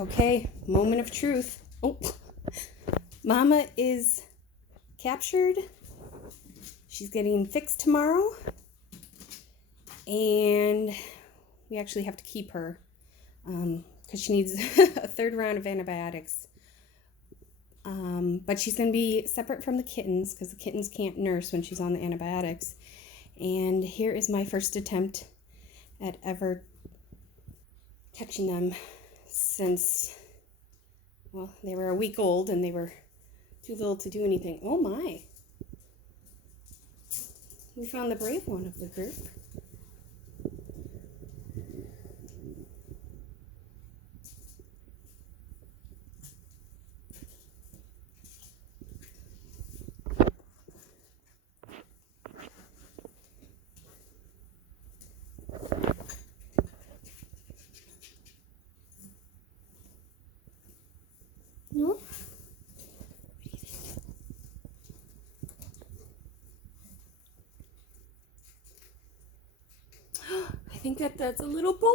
Okay, moment of truth. Oh, Mama is captured. She's getting fixed tomorrow. And we actually have to keep her because she needs a third round of antibiotics. But she's going to be separate from the kittens because the kittens can't nurse when she's on the antibiotics. And here is my first attempt at ever touching them since, well, they were a week old and they were too little to do anything. Oh my. We found the brave one of the group. No? I think that's a little boy.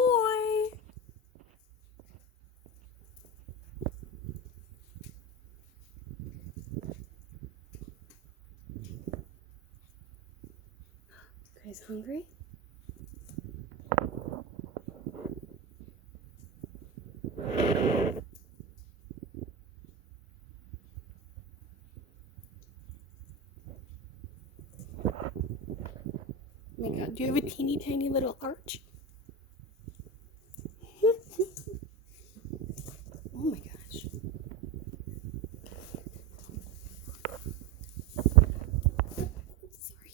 You guys hungry? Oh my god, do you have a teeny tiny little arch? Oh my gosh. Sorry.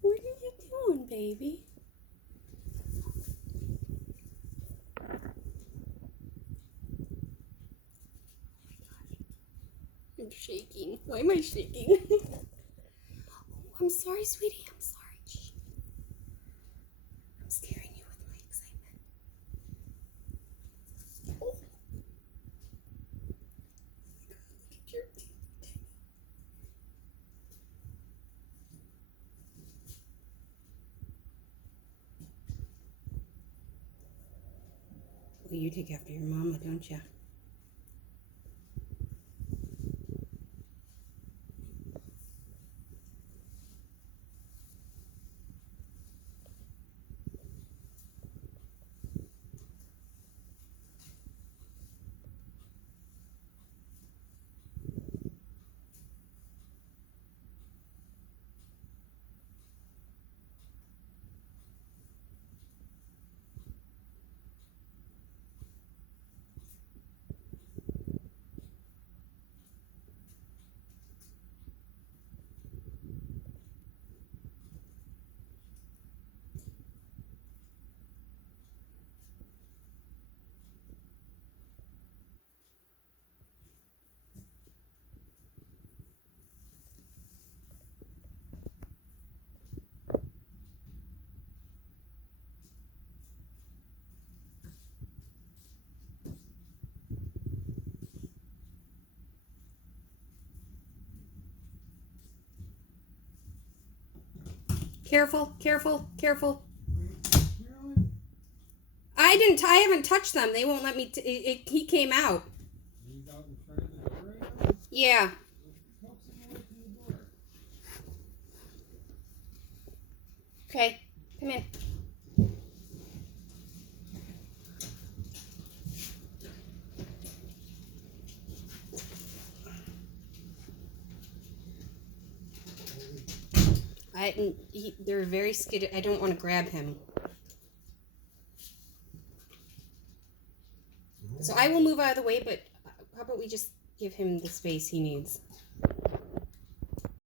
What are you doing, baby? I'm shaking. Why am I shaking? Oh, I'm sorry, sweetie. I'm sorry. Shh. I'm scaring you with my excitement. Oh. Look at your teeth. Well, you take after your mama, don't you? Careful, careful, careful. I haven't touched them. They won't let me. He came out. He's out in front of the door right now? Yeah. Help him away from the door. Okay. Come in. They're very skittish. I don't want to grab him. So I will move out of the way, but how about we just give him the space he needs?